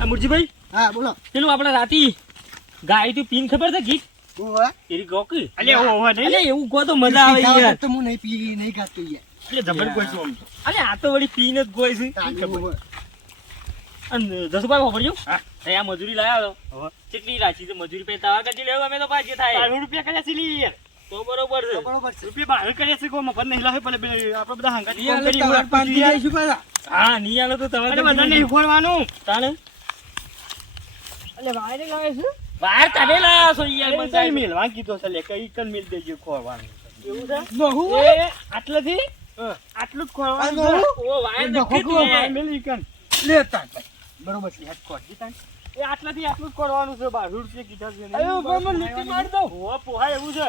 આ મુરજીભાઈ હા બોલો. પેલું આપણે રાતી ગાય તું પીન ખબર છે ગીત ઓવા એરી ગોકી અલે ઓવા નહીં અલે એવું કહો તો મજા આવે યાર તો હું નહીં ખાતો યાર. એટલે જબર કોઈ છું આમ અલે આ તો વળી પીન જ ગોય છે ઓવા. અને જસુભાઈ ખબરજો હા. આ મજૂરી લાવ્યો તો કેટલી રાખી છે મજૂરી પે તાવા કદી લેવો અમે તો પાછી થાય 12 રૂપિયા કર્યા છે લી યાર તો બરોબર છે બરોબર છે. રૂપિયા 12 કર્યા છે કો મફત નહીં લાવે પણ આપણે બધા હંગાતી ઈ કોમ આલે કરી તમારે હોય પાંચથી જઈશું પાછા. હા નહીં આલો તો અરે તમારે બધા નહીં ખોલવાનું તાણે અલે વાયરે લાવે છે બહાર કાઢે લાયા છો યાર મને મને મિલ વાં કીધો છે લે કઈ કન મિલ દેજો ખોવાનું એવું છે નહું? એ આટલેથી આટલું જ ખોવાનું આ છે. ઓ વાયર નખો નખી કુવો તું વાયર મેલી કન લે તાન. બરોબર છે. હેડ કોટ દીધા એ આટલાથી આટલું જ કરવાનું છે 12 રૂપિયા કીધા છે અરે ઓ ગોમાં લીટી મારી દઉં. ઓ પોહા એવું છે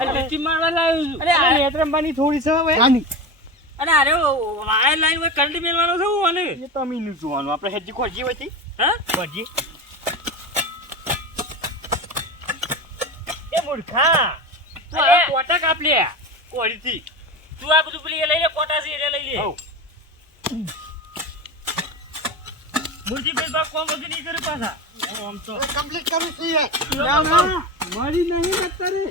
અરે લીટી મારવા લાવ્યો છું અરે આ નેત્રંબાની થોડી છે હવે આની. અને અરે વાયર લાઈન માં કરંટ મેલવાનો છે હું અને એ તો અમીનું જોવાનું આપણે હેજી ખોજી હોય હતી હા ખોજી એ મૂર્ખા તું અરે. આ કોટા કાપ લે કોરીથી તું આ બધું પેલી એ લઈ લે કોટા છે એ લઈ લે હઉ. મુરજી ભાઈ બા કોમ વગર નહીં કરે પાછા આમ તો કમ્પ્લીટ કરું છું યાર. ના, ના. મારી નહીં અત્યારે.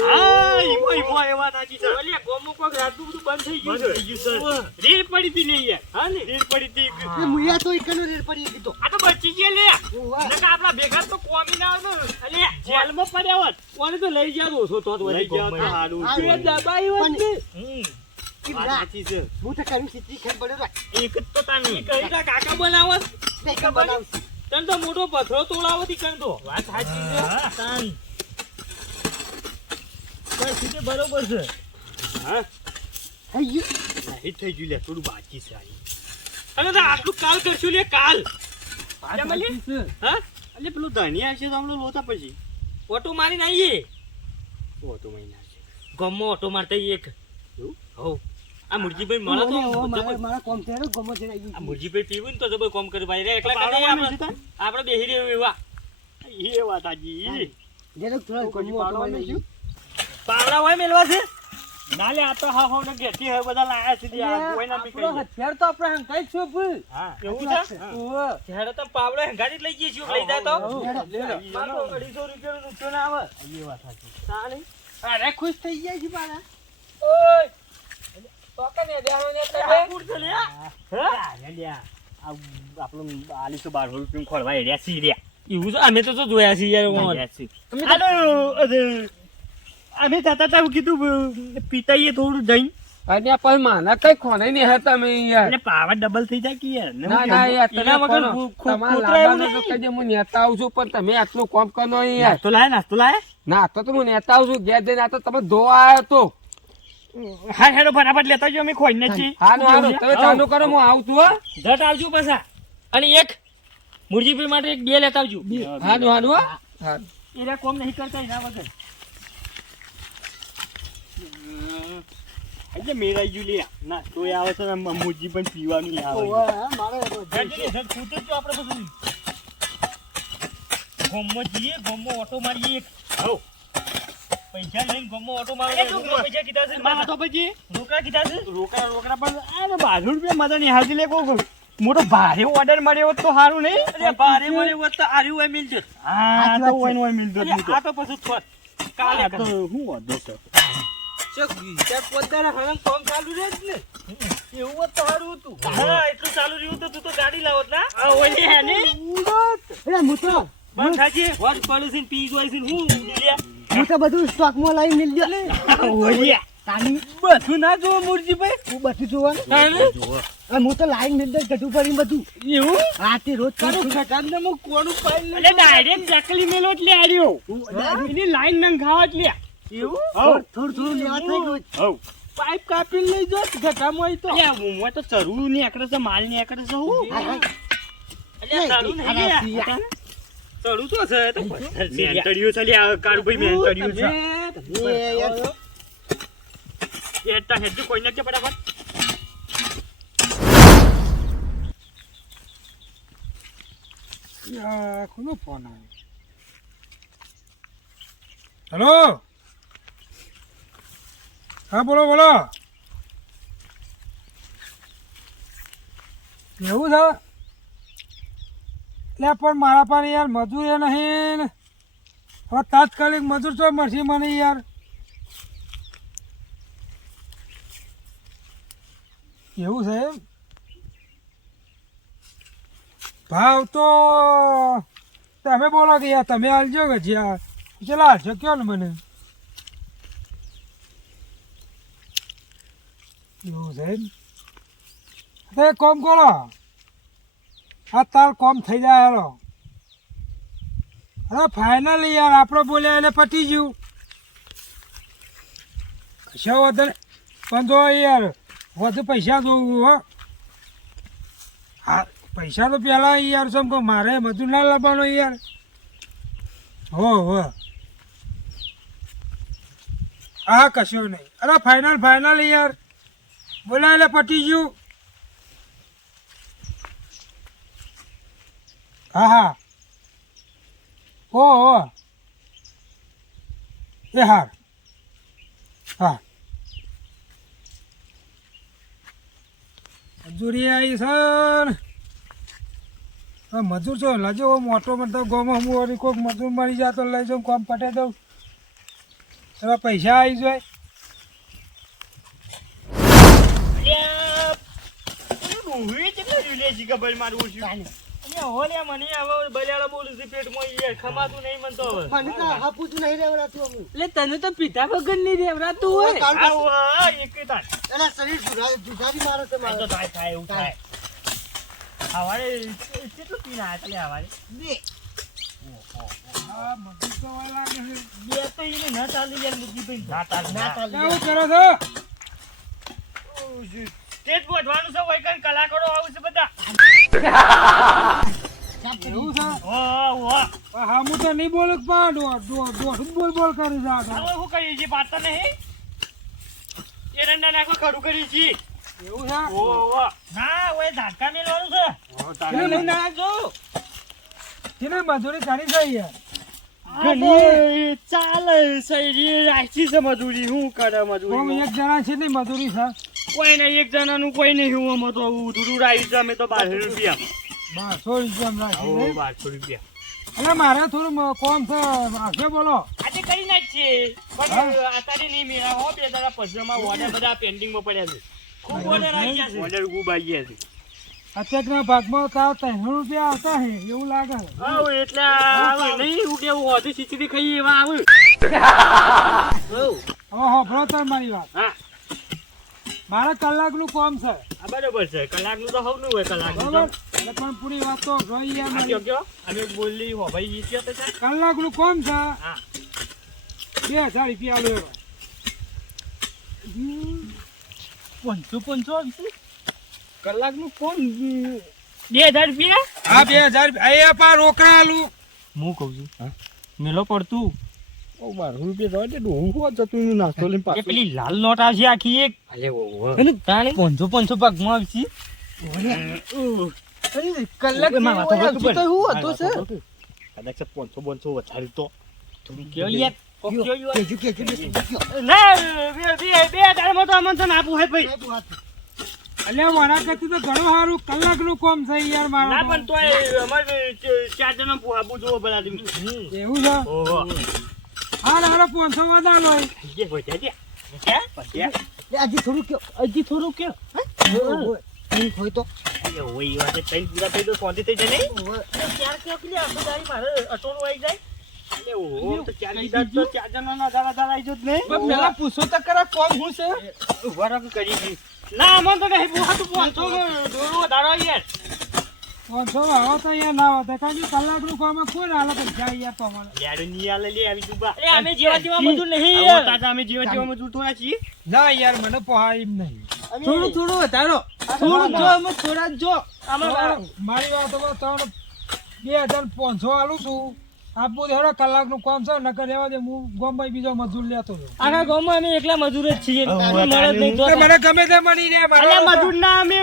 હા ઈમો એ વાત સાચી છે ઓલે ગોમો કોક રાતનું બધું બંધ થઈ ગયું બંધ છે થઈ ગયું છે રેડ પડી હતી ને યાર હા ને રેડ પડી હતી એ મુયા તો એકનો રેડ પડી કીધો. આ તો બચી ગયા લે ઓવા. નકા આપણા ભેગા તો કોમી ના આવે અલે જેલમાં પડ્યા હોત કોને તો લઈ જાવ ઓછો તો જ લઈ જાઓ તો સારું આ છે. દબાઈ હોત ને. વાત સાચી છે હું તો કર્યું છે ત્રીખંડ પડ્યો રા. એક જ તો તાની કઈ કાકા બનાવસ ત્રીખંડ બનાવશું. તને તો મોટો પથરો તોડાવતી કર દો વાત સાચી છે હા. તાન બસ ઈ તો બરોબર છે હા થઈ ગયું. નહીં થઈ ગયું લે થોડું બાકી છે આઈ. અને તો આટલું કાલ કરશું લે કાલ કેમ અલી? હા અલે પેલું ધનિયા છે તો હમણાં લોતા પછી ઓટો મારીને આવીએ ઓ તો મહિના છે ગમો ઓટો મારતા એક એવું? હો આ મુરજીભાઈ મળે તો જબર- મારા કોમ થયો ગમો છે આવી આ ગયું. મુરજીભાઈ પીવું ને તો જબર કોમ કરી ભાઈ રે એકલા પાવડા કરી વાળું છે તાન? આપણે બેહી રહ્યો એવા એ વાત સાચી જરાક થોડા કોઈ ગમો પાડવા હતો નહીં? પાવડા હોય મેલવા છે ના લે આ તો હા હા ને ઘેરથી હવે બધા લાયા છે ત્યાં કોઈ ના બી આપણો કઈ હથિયાર તો આપણે હંકાઈ જ છું ભૂલ. હા એવું વાત છે છે. હા. ઓવે. ત્યારે તો પાવડો હંગાડી જ લઈ જઈએ છીએ લઈ જાય તો લેડો, લેડો. મારે તો 250 રૂપિયાનું નુકસાન આવે એ વાત સાચી તાણે અરે ખુશ થઈ જાય છે પાછા. ઓય તો કને દેવાનો ને તમે કુડ છે લે હા લે આ આપણું આલી તો 12 રૂપિયા ખોળવા એડ્યા સી રહ્યા એવું છે અમે તો જોયા છે યાર અમે તાતા તા કીધું પિતાઈએ થોડું જઈને અને પછી માના કઈ ખોને નહીં હતા મેં યાર એટલે પાવર ડબલ થઈ જાય કે યાર ના ના યાર તમે એના વગર કોનો? તમારા કૂતરા એવું લાબાનો તો કહી દે હું નેતા આવું છું પણ તમે આટલું કોમ કરો નહીં યાર નાસ્તો લાય ના તો હું નેતા આવું છું ઘેર જઈને આ તો તમે ધોવા આવ્યો તો હા હેડો ફટાફટ લેતા જો અમે ખોઈ નથી હાનું હાનું તમે ચાલુ કરો હું આવું છું હો જટ આવજો પાછા અને એક મુરજીભાઈ માટે એક બે લેતા આવજો હાનું હાનું હો હારું. એરા કોમ નહીં કરતા એના વગર એટલે મેરાઈ ગયું લે ના તો આવે છે ને મમૂજી પણ પીવાનું આવે ઓવે, હા, મારે ગોમમાં જઈએ ગોમમાં ઓટો મારીએ હઉ પૈસા લઈને ગોમમાં ઓટો મારો પૈસા કીધા છે માં તો પછી રોકડા કીધા છે રોકડા પણ આ 12 રૂપિયા મદન ની હાજી લે કો મોટો ભારે ઓર્ડર મળ્યો હોત તો સારું નહીં અરે ભારે મને હોત તો આર્યું હોય મિલજો હા તો ઓય ઓય મિલ દો અરે આ તો પછી થોત કાલે તો હું વાંધો છે કામ ચાલુ રહે જ ને એવું હોત તો સારું હતું હા એટલું ચાલુ રહ્યું તો તું તો ગાડી લાવત ના આ ઓલી હે ને અરે હું તો બંધ થાજે વોટ પોલ્યુશન પી ગઈ છે હું લ્યા હું તો બધું સ્ટોકમાં લાવી મિલ દે ઓલિયા તાની બધું ના જોવો મુરજીભાઈ હું બધું જોવાનું તાને અને હું તો લાઈન મિલ દે ગઢું પડી બધું એવું રાતે રોજ તારું ખટાને હું કોનું પાઈ એટલે ડાયરેક્ટ ચકલી મેલો એટલે આર્યો એની લાઈન નંગ ખાવા એટલે એવું થોડું થોડું લેવા થઈ ગયું હઉ પાઇપ કાપી લઈ જો ઘટામાં હોય તો અલ્યા હું તો ચરવું ને એકડે છે માલ ને એકડે છે હું હા, હા. અલ્યા તારું નહીં ખરાબ લ્યા. છે. તારું તો છે તો પથ્થર છે લ્યા. મેંતડ્યું છે લ્યા કારુભાઈ મેંતડ્યું છે એ યાર. એટા હેડ કોઈ નથી ફટાફટ કોનો ફોન આવ્યો હેલો હા બોલો બોલો એવું છે એટલે પણ મારા પાસે યાર મજૂર એ નહીં ને. હવે તાત્કાલિક મજૂર તો મળશે મને યાર. એવું છે એમ? ભાવ તો તમે બોલો કે યાર તમે હાલજો કે જ્યાં ચલા હાલશો કયો ને મને. એવું છે એમ? તો એક કામ કરો, આ તાર કોમ થઈ જાય હાલો. અરે ફાઇનલ યાર આપણે બોલ્યા એટલે પતી ગયું. કશો વધારે પણ જો યાર વધુ પૈસા જોવું હો. હા પૈસા તો પહેલાં યાર સમ કહું મારે મજૂર ના લાવવાનો યાર. હો હા કશો નહીં. અરે ફાઇનલ યાર બોલ્યા એટલે પતી ગયું. હા હો એ હાર હા મજૂરી આવી સર. મજૂર છો લજો મોટો મતલબ ગોમાં હું વળી કોઈક મજૂર મળી જાય તો લઈ જાઉં કામ પટે દઉં. હવે પૈસા આવી જાય. ડોહી કેટલા રીલે છે ખબર મારું છું. અને હોલ્યા મને હવે બજાડા બોલું છું પેટમાં યાર ખમાતું નહીં મન તો હવે. મને તો હાપુસ નહીં રેવડાતું અમુક. એટલે તને તો પીધા વગર નહીં રેવરાતું હોય. આવો એક તાર એના શરીર જુદારી મારે છે આ તો મારે. થાય એવું થાય. હવારે કેટલું પીને આયા હવારે બે હા મજૂર તો હોય લાગે છે. બે તો એને ના ચાલી યાર મુજી ભાઈ ના ચાલે ના ચાલે. કેવું કરો છો? સ્ટેજ ગોઠવાનું છે હોય કઈ કલાકારો આવું છે બધા. એવું છે? ઓ હા હું તો નહીં બોલું પણ દોઢ બોલ કરી જા. હવે શું કરીએ છીએ પાડતા નહીં એરંડા નાખો ખડું કરીએ છીએ. એવું છે? ઓ ના ઓય ધાક્કા મેલવાનું છે. લઈને નાખજો. તેને મજૂરી કરી છે યાર. ઘણી ચાલે શરીર રાખી છે મજૂરી શું કરે કોમ મજૂરી એક જણા છે ને મજૂરી છે. કોઈ નહીં એક જણાનું કોઈ નહીં હું અમે તો ઉધડું રાખ્યું છે અમે તો 12 રૂપિયા. 1200 રૂપિયા રાખી ઓ છે. 1200 રૂપિયા એટલે મારે થોડું કોમ છે આગળ બોલો. આજે કરી નાખીએ પણ અત્યારે નહીં મેળા હો બે દાડા પછી અમારા ઓર્ડર બધા પેન્ડિંગમાં પડ્યા છે. ખૂબ ઓર્ડર આવી ગયા છે. ઓર્ડર ખૂબ આવી ગયા છે. અત્યારના ભાગમાં તાવ 300 રૂપિયા આવતા હે એવું લાગે છે. આવ એટલે આવે નહીં હું કેવું ઓધી ખીચડી ખાઈએ એવા આવે. હવે હોભળો તાર મારી વાત. હા મારે કલાકનું કામ છે આ બરોબર છે કલાકનું તો હવનું હોય કલાકનું તો. બરાબર. એટલે પણ પૂરી વાત તો જોઈએ આ મારી. કયો અમે બોલી હો ભાઈ ઈ કયો તો છે. કલાકનું કામ છે. હા 2000 રૂપિયા લો. 500 કલાકનું કોણ 2000 રૂપિયા. હા 2000 અહીંયા પા રોકડા આલું. હું કહું છું મેલો પડતું 12 રૂપિયા હું જતું નાસ્તો લઈને પેલી લાલ નોટ આવશે આખી એક એનું તાણે 500 પગમાં આવશે. કલાક તો હું હતો છે. કદાચ 500 વધારે તો થોડું કેવું યાર કેજુ બેસી ગયો. ના બે દાડામાં તો અમને તો ના પૂછાય ભાઈ. એટલે મારા કરતી તો ઘણું સારું કલાકનું કામ છે યાર ના મારું. પણ તોય અમારે 4 જણા પૂછાવું જોવો પેલા તમે. એવું છે? ઓહો હા હારો 500 વાદા લો. જે હોય ત્યાં હજી થોડું કયો. નહીં હોય તો હોય વાત ત્રણ પૂરા થઈ તો શાંતિ થઈ જાય નહીં. ચાર કયો પેલી આખો દાડી મારે અટોનું આવી જાય. એટલે ઓહો તો ચાર દીધા તો 4 જણાના દાડા આવી જત નહીં. પણ પેલા પૂછો તો ખરા કોમ હું છે. વરક કરી દી ના અમન તો નહીં પૂછાતું 500 દોરો દાડા યાર. 500 આવો તો યાર ના હોતા કારણ કે કલાકનું કામ કોણ હાલે પૈસા યાર તો અમારે. યાર ની આલે લે આવી તું બા. એ અમે જેવા મજૂર નહીં યાર. તાજા અમે જેવા મજૂર થોડા છીએ. ના યાર મને પોહાય એમ નહીં. થોડું વધારો. થોડું જો અમે થોડા જો. મારી વાત હવે ત્રણ 2500 આલું છું. આપવું દેડો કલાકનું કામ છે નકર રહેવા દે હું ગામમાં બીજો મજૂર લેતો છું. આખા ગામમાં અમે એકલા મજૂર જ છીએ. કોઈ મળે જ નહીં તો. તો મને ગમે તે મળી રહે અલ્યા મજૂર ના અમે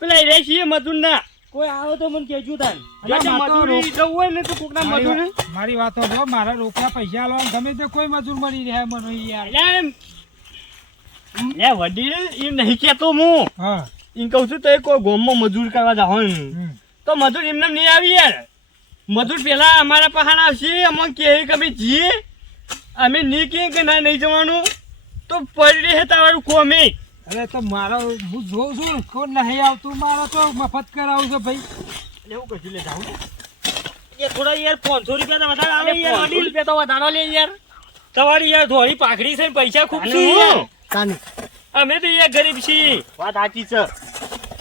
પેલા રે છીએ મજૂર ના. કોઈ આવો તો મને કહેજો તાન. અલ્યા મજૂરી જવું હોય ને તો કોકના મજૂર. મારી વાતો જો મારા રોકડા પૈસા લો ગમે તે કોઈ મજૂર મળી રહે મને યાર. અલ્યા એમ વડીલ એમ નહીં કહેતો હું. હા એમ કહું છું તો કોઈ ગામમાં મજૂર કરવા જાવ ને તો મજૂર એમને નહીં આવી યાર. મજૂર પેલા અમારા પહાડ આવશે અમને કહે કે અમે જઈએ અમે નહીં કહીએ કે ના નહીં જવાનું તો પડી રહે તમારું કોમે અરે તો મારો હું જોઉં છું કોણ નહીં આવતું મારો તો મફત કરાવું છે ભાઈ એટલે હું કશું લે જાઉં ને થોડા યાર 500 રૂપિયા તો વધારે આવે યાર 2 રૂપિયા તો વધારો લે યાર તમારી યાર ધોળી પાઘડી છે ને પૈસા ખૂબ છે યાર. તાની અમે તો યાર ગરીબ છીએ વાત સાચી છે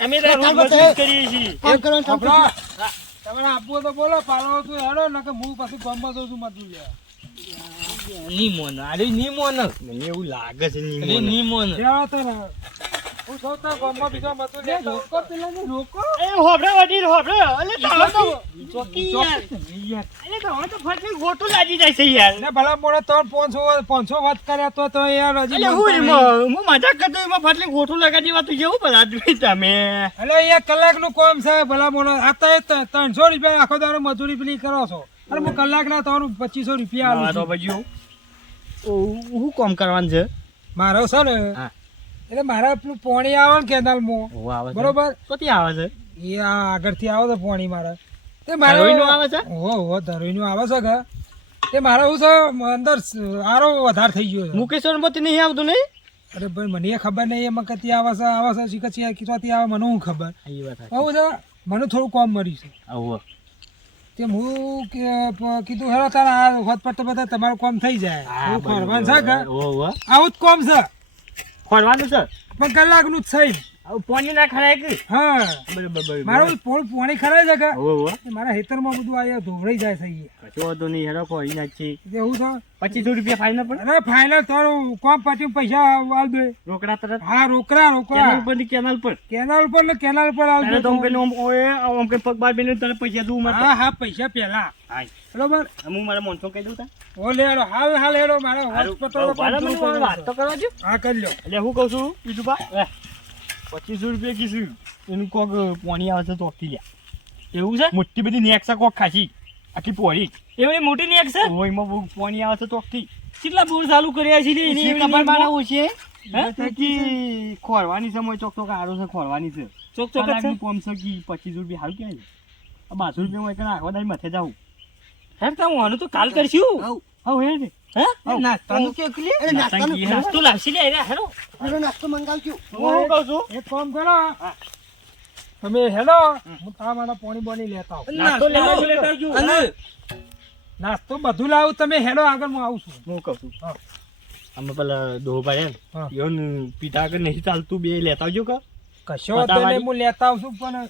અમે તો રોજ તમે મજૂરી કરીએ છીએ કામ કરવાનું ચાલુ આપણો કરજો. તમારે આપવું તો બોલો પાડો તું હેડો ને કે હું પાછું ગામમાં જઉં છું મજૂર લેવા. નિમોન અરે નિમોન મને એવું લાગે છે નિમોન લેવા તો ને હું સૌ તો ગામમાં બીજો મજૂર લેતો રોકો પેલા ને રોકો એ હોબળે વડીલ હોબળે અલે તાવ તો ચોકી યાર અલે તાવ તો ફટલી ગોટું લાગી જાય છે યાર ને ભલા મોડે તો 500 વાત કર્યા તો યાર હજી અલે બોલતો હું નહીં. મજાક કરતો એમાં ફટલી ગોટું લગાડી વાત જેવું બધા તમે અલે એક કલાકનું કામ છે ભલા મોડે આ તો 300 રૂપિયા આખો દાડો મજૂરી પેલી કરો છો અરે હું કલાકના તમારું 2500 રૂપિયા આલું તો છું. પછી હું કામ કરવાનું છે મારો છે ને હા. એટલે મારા પેલું પોણી આવે ને કેનાલમાં આવે બરોબર તો ત્યાં આવે છે એ આ આગળથી આવે છે પોણી મારે તે ધરોઈનું આવે છે? હો ધરોઈનું આવે છે કે તે મારે શું છે અંદર આરો વધારે થઈ ગયો છે મુકેશ્વર માંથી નહીં આવતું નહીં અરે ભાઈ મને એ ખબર નહીં એમાં કતી આવે છે શીખી કિસ્સાથી આવે મને હું ખબર એ વાત આવું છે મને થોડું કામ મળ્યું છે આવો તે હું કીધું હેરો તારે આ હોત પર તો બધા તમારું કામ થઈ જાય હું ખોરવાનું છે કે આવું જ કામ છે ખોરવાનું છે પણ કલાકનું જ છે પાણી ના ખરાય કે હા બરાબર મારું થોડું પાણી ખરાય છે કે ઓહો મારા ખેતરમાં બધું આ ધોવરાઈ જાય છે કશો વાંધો નહીં હેરો કોઈ નાખી એવું છે 2500 રૂપિયા ફાઈન પણ અરે ફાઇનલ તારું કોમ પાટી પૈસા આલ દે રોકડા તરત હા રોકડા કેનાલ પર કેનાલ પર કેનાલ પર ને કેનાલ પર આલ તારે દે તો અમકે નો ઓએ અમકે પગ બાર બેને તને પૈસા દઉં મત હા હા પૈસા પહેલા હાય બરોબર હું મારા મોનસો કહી દઉં તા ઓ લે હેડો હાલ હેડો મારો હોસ્પિટલ વાત તો કરવા દો હા કરી લો એટલે હું કહું છું બીજું બા 2500 રૂપિયા કીધું એનું કોક પાણી આવે છે તો ઓકી લ્યા એવું છે મોટી બધી નેક છે કોક ખાસી આખી પોરી એવી મોટી નેક છે ઓયમાં બહુ પાણી આવે છે તો ઓકી કેટલા બોર ચાલુ કર્યા છે એની ખબર બનાવું છે હે ખોરવાની છે મોય ચોક ચોક આરો છે ખોરવાની છે ચોક ચોક છે કોમ છે કે 2500 રૂપિયા હાલ કે આ 1200 રૂપિયા માં એક આખવા દાઈ માથે જાઉં હે તો હું આનું તો કાલ કરશું હા હે ને હે નાસ્તાનું કે કલી અરે નાસ્તાનું નાસ્તો લાવશી લે હેરો અરે નાસ્તો મંગાવજો હું કહું છું એક કામ કરો તમે હેડો હું આ મારા પાણી બોની લેતા આવું નાસ્તો લેતા આવજો અને નાસ્તો બધું લાવું તમે હેડો આગળ હું આવું છું હું કહું છું હા. આમાં પેલા દો ભાઈ હા. યોન પિતા આગળ નહીં ચાલતું બે લેતા આવજો કે કશો વાંધો નહીં, હું લેતા આવશું પણ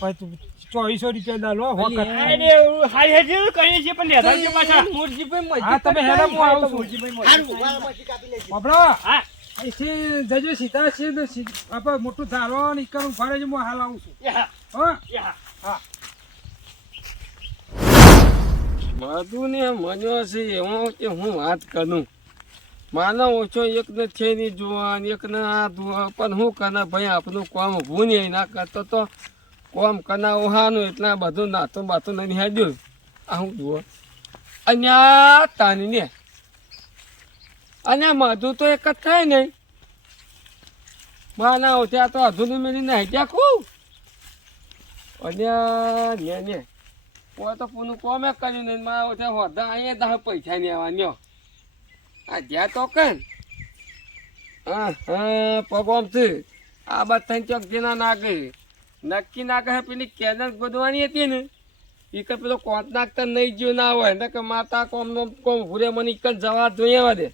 2400 રૂપિયા દાલો હો કર અરે હાઈ હેજી કરીએ છીએ પણ લેતા આવજો પાછા મુરજીભાઈ હા તમે હેડો હું આવું છું મુરજીભાઈ હારું વાળામાંથી કાપી લેજો બાપડો હા અહીંથી જજો સીધા આપણે મોટું ધારો નીકળું ફરે છે હું હાલ આવું છું યા હા યા બધું ને મજો છે એમાં કે હું વાત કરું માનો ઓછો એક ને છે નહીં જોવા એક ને આ જોવા પણ હું કના ભાઈ આપણું કામ ઊભું નહીં ના કરતો તો કોમ કના ઓહાનું એટલા બધું નાતું બાતું નહીં હેડ્યું આ હું જુઓ અહીંયા તાની ને અને મધુ તો એક જ થાય નહીં માના ત્યાં તો અધૂરી મેળી નહીં ત્યાં ખૂબ અને ને કોઈ તો પૂનું કોમે કર્યું નહીં મારા ત્યાં હોદા અહીંયા દહ પૈસા ને આવવા આ જ્યાં તો કન હા હા પગોમ છે આ બધા ચોક જેના નાગે નક્કી નાગે પેલી કેનલ ગોદવાની હતી ને એ કે પેલો કોંત નાખતા નહીં જ્યો ના હોય ને કે માતા કોમ કોમ ભૂરે મને એક જ જવા જોઈએ આવવા દે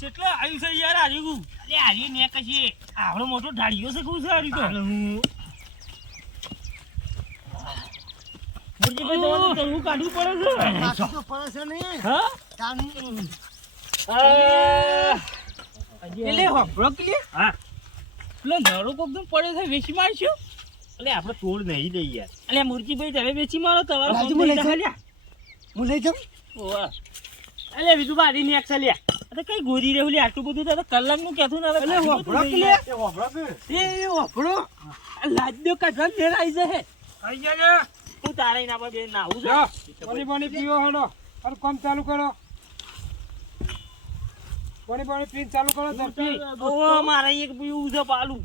કેટલા આવ્યું છે યાર આર્યું અરે આર્યું ને કશી આવડો મોટો ઢાળિયો છે કહું છે આર્યું તો મુરજીભાઈ દવા તો હું કાઢવું પડે છે નાસ્તો તો પડે છે નહીં હા તાનું એટલે હોબળો કે હા પેલો નળો કોક તો પડે છે વેચી મારશું એટલે આપણે તોડ નહીં લઈ યાર એટલે મુરજીભાઈ તમે વેચી મારો તમારો રાજુ, કોમ હું લઈ લઈ જા લ્યા હું લઈ જાઉં ઓવા એટલે બીજું બારી ને એક લ્યા અરે કઈ ગોરી રહેવું લે આટલું બધું તો કલાક નું કેતું ના એટલે હોબળો કે લે એ હોબળો લાજ દો કાઢવા મેર આવી જશે આવી ગયા હું તારે ના બે નાવું લો પાણી પાણી પીવો હેડો અરે કામ ચાલુ કરો પાણી પાણી પીને ચાલુ કરો ઝડપી ઓ મારે એક પીવું છે પાલું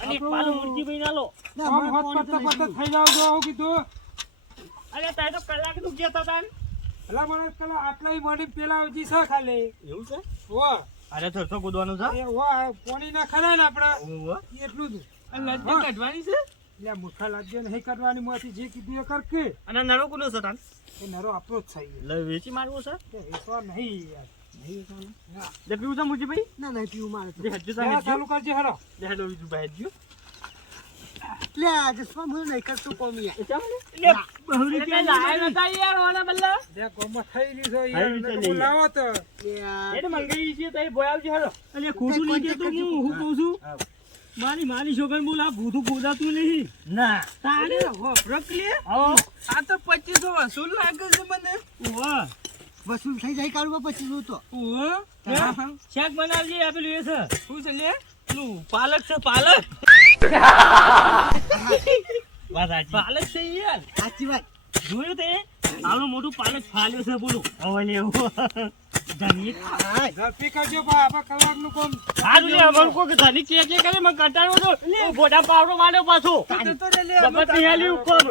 અને એક પાલું મૂર્તિભાઈ ના લો. ના, આમ મને હોત પાણી તો પડતા નહીં પડતા થઈ જાવ તો આવું કીધું અરે તારે તો કલાકનું કહેતા હતા ને. ભલા મને પેલા આટલા મોડી પેલા હજી છે ખાલી એવું છે? હો અરે થરસો કૂદવાનું છે? એ હો પાણી ના ખરા ને આપડે ઓહો. એટલું જ અને લજ્જત કાઢવાની છે? એટલે મુઠા લાગ્યો નહીં કરવાની માંથી જે કીધું એ કર કે અને નરો કોનો છે તાન? એ નરો આપણો જ છે લે વેચી મારવો છે? એ વેચવા નહીં યાર લે પીવું છે મૂર્તિભાઈ? ના નહીં પીવું મારે તો. લે હજુ તો પેલા હજુ. ચાલુ કરજે હેડો લે હેડો બીજું ભાઈ હજુ. લે આજે સ્વા મને નહીં કરતું કોમ યાર. લે બહુ રૂપિયા લાયા નતા યાર ઓના બલ્લા. જે ગોમાં થઈ રહ્યું છે થઈ યાર રહ્યું છે નકર હું લઈ લાવો તો યાર. એને મંગાઈ છે તઈ બોય આવજો હેડો. અલે ખોટું નહીં કેતો હું કહું છું. મારી છોકરી બોલ આ ભૂતું ગોદાતું નહીં. ના. તારે વફરક લે. આવો. આ તો 2500 વસૂલ લાગે છે મને. ઓવા. વસૂલ થઈ જાય કાઢવા પછી નું તો. ઓવા. શાક બનાવજે આપેલું એ છે. શું છે લે? પેલું પાલક છે પાલક. વાત સાચી. પાલક છે યાર. સાચી વાત. જોયું તે? આવડું મોટું પાલક ફાલ્યો છે બોલું. હવે લેવું. ધનિક. હાય. ઝડપી કરજો બા આપણે કલાકનું કામ હારું લે અમારું કોઈ ધનિક કે કરે મને કંટાળો તો. ઓ ગોડા પાવડો માર્યો પાછો. બપત નિહાલી ઉપર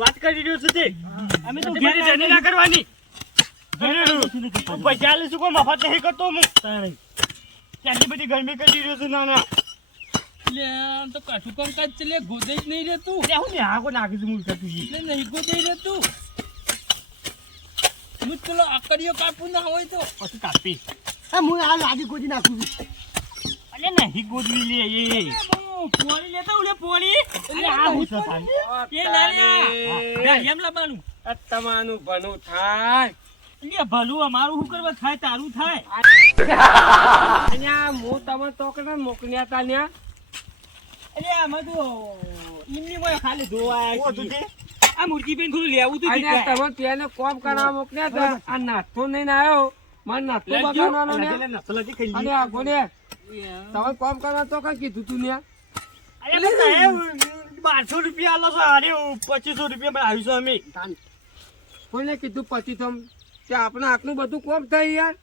વાત કરી રહ્યો છું તે. અમે તો ઘેરે જઈને ના કરવાની. પૈસા લઈશું કોઈ મફત નહીં કરતો હું. ત્યાંથી બધી ગરમી કરી રહ્યો છું નાના. તો કાઠું કામ કાજ ચલે ગોદે જ નહીં રહેતું એટલે હું ને આગો નાખી છું મૂર્ખા તું. એટલે નહીં ગોદે રહેતું હું પેલો આકડીઓ કાપવું ના હોય તો પછી કાપી. હા હું આ લાદી ગોજી નાખું છું. અલે નહીં ગોદવી લે એ. પોણી લેતા હું લે પોણી. અરે આ હું છે તારી. એ ના લે. હા, એમ લાવવાનું. આ તમારું ભલું થાય લે ભલું અમારું શું કરવા થાય તારું થાય. અહીંયા હું તમે તો મોકલ્યા હતા ત્યાં અરે આમાં તો એમની કોઈ ખાલી ધોવા આ મુરગી બેન થોડું લેવું તો અને તમે તેને કોમ કરવા મોકલ્યા હતા આ નાસ્તો નહીં આવ્યો મને નાસ્તો બગાડવાનો ને અને આ ગોને તમે કોમ કરવા તો કઈ કીધું તું ને 1200 રૂપિયા આલો છો. અરે 2500 રૂપિયા આવીશું અમે. કોઈને કીધું પછી તમ કે આપણે આટલું બધું કોમ થઈ યાર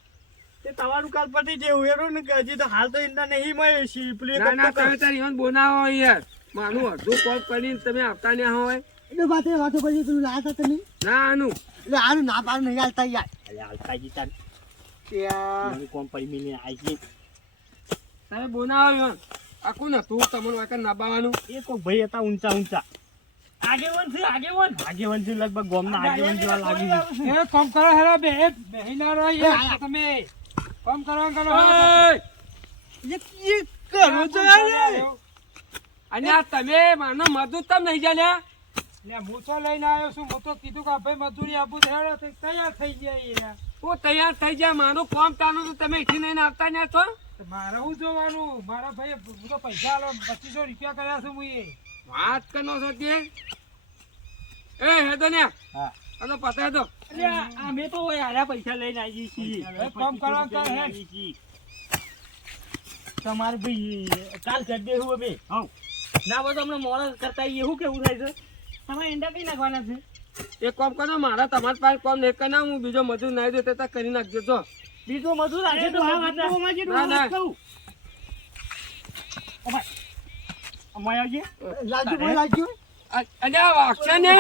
તે તમારું કાલ પતી જેવું એનું ને કે હજી તો હાલ તો ઇંડા નહીં મળે શીપલી ના ના તમે તાર ઈવન બોલાવો યાર માનું અડધું કોમ કરીને તમે આપતા ને હોય એટલે વાતો કરી તું લાતા તમે. ના આનું એટલે આનું ના પાડ નહીં હાલતા યાર. અલે હાલતા જી તાર યાર. મને કોમ પડી મિલે આઈ ગઈ. તમે બોલાવો ઈવન આખું નતું તમને વાંકર નાબાવાનું એ કોઈ ભાઈ હતા ઊંચા આગેવન છે લગભગ ગોમના આગેવન જેવા લાગી છે. એ કામ કરો હેરા બેહીના રહો યાર તમે કામ કરો કરો છો અને આ તમે માનો મજૂર તમ નહીં ચાલ્યા લે હું તો લઈને આવ્યો છું હું તો કીધું કે ભાઈ મજૂરી આપું હેડો તો તૈયાર થઈ ગયા યાર હું તૈયાર થઈ જાય મારું કોમ ચાલુ તો તમે એથી લઈને આવતા ને છો તો મારે શું જોવાનું મારા ભાઈ હું તો પૈસા આલો 2500 રૂપિયા કર્યા છું હું એ વાત કરનો છો તે એ હેદો ને હા. અને પતાય દો અલે અમે તો આરા પૈસા લઈને આવી છીએ. હવે કામ કરવા કર હે. આવી છીએ. તમારે ભાઈ કાલ કરી દેવું અમે. હવ ના બધું અમને મોડા કરતા એવું કેવું થાય છે. તમારે ઈંડા કઈ નાખવાના છે? એક કામ કરો મારા તમારા પાસે કોમ નહીં કરના હું બીજો મજૂર નાઈ દો તે કરી નાખજો જો બીજો મજૂર આજે તો હા વાત ના, ના. કહું. અમાય આવજે. લાગજો ભાઈ લાગજો. અને આ વાગશે ને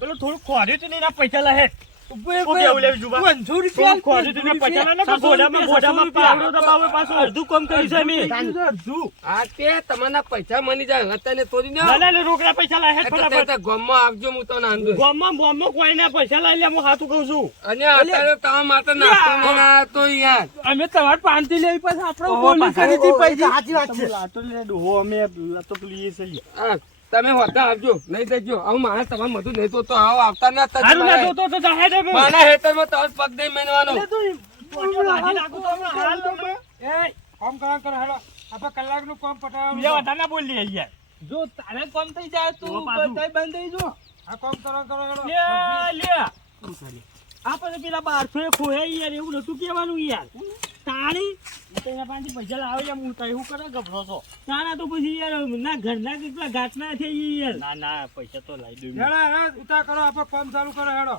પેલો થોડું ખોર્યું તો નહીં પૈસા લાહે. શું કેવું લેવું જુબા? 500 રૂપિયા ખોર્યું તો નહીં પૈસા લાહે ને ગોડામાં પાવડો દબાવે પાછો. અડધું કામ કર્યું છે અમે. અડધું. આ તે તમારા પૈસા મળી જાય અત્યારે તોડી ને ના, ના, રોકડા પૈસા લાહે ફટાફટ. ગમમાં આવજો હું તો નાંદુ ગામમાં કોઈ ના પૈસા લઈ લે હું હાથું કહું છું. અને અત્યારે તમારા માટે નાસ્તો નહીં લાવ્યો તો યાર અમે તમારે પાંચથી લેવી પછી આપણે બોલી કરી હતી પૈસા. સાચી વાત છે. લાટો લે ડોહો અમે તો પેલી એ છે લ્યો. હા, તમે હોતા આવજો નહીં દેજો હું મારે તમારે બધું નહીં તો આવો આવતા ના હારું ના જોતો તો જાહે દે બે. મારા હેતરમાં તમારે પગ નહીં મેનવાનો ભાજી નાખું તો હમણાં હાલ તો બે. એ કામ કરવા કરો હેડો આપણે કલાકનું કામ લે પટાવવાનું વધારે ના બોલ લે યાર. જો તારે કોમ થઈ જાય તો તું પાછું. બધાય બંધ થઈ જો આ કામ કરો હેડો લે આપણે પેલા 1200 ખોયા યાર એવું નતું કહેવાનું યાર. તાણી તેના પાસેથી પૈસા લાવે યાર હું તો એવું કરે ગભરો છો. તાણા તો પછી યાર ના ઘરના કેટલા ઘાટના છે યાર. ના ના પૈસા તો લાવી દઉં. હેડો ઉતાર કરો આપણે કામ ચાલુ કરો હેડો